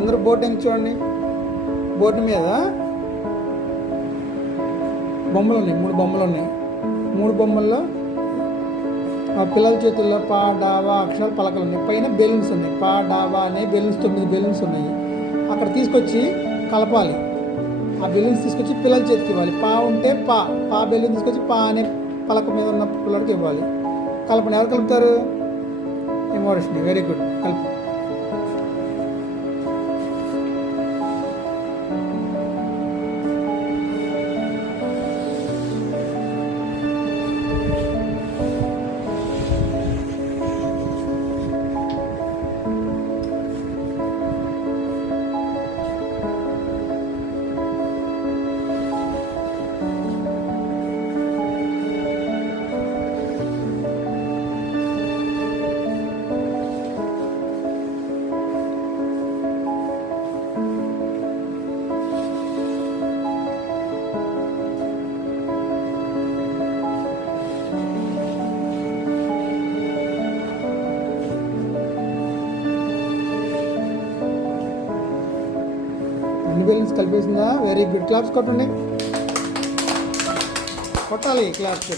అందరూ బోర్డు ఎంత చూడండి. బోర్డు మీద బొమ్మలు ఉన్నాయి, 3 బొమ్మలు ఉన్నాయి. 3 బొమ్మల్లో ఆ పిల్లల చేతుల్లో పా డావా అక్షరాలు పలకలు ఉన్నాయి. పైన బెలూన్స్ ఉన్నాయి. పా డావా అనే బెలూన్స్ 9 బెలూన్స్ ఉన్నాయి. అక్కడ తీసుకొచ్చి కలపాలి. ఆ బెలూన్స్ తీసుకొచ్చి పిల్లల చేతికి ఇవ్వాలి. పా ఉంటే పా బెలూన్ తీసుకొచ్చి పా అనే పలక మీద ఉన్న పిల్లడికి ఇవ్వాలి. కలపండి. ఎవరు కలుపుతారు? ఎమోషన్. Very good. కలుపు. అన్ని బెలూన్స్ కలిపేసిందా? Very good. క్లాప్స్ కొట్టండి. కొట్టాలి క్లాప్స్.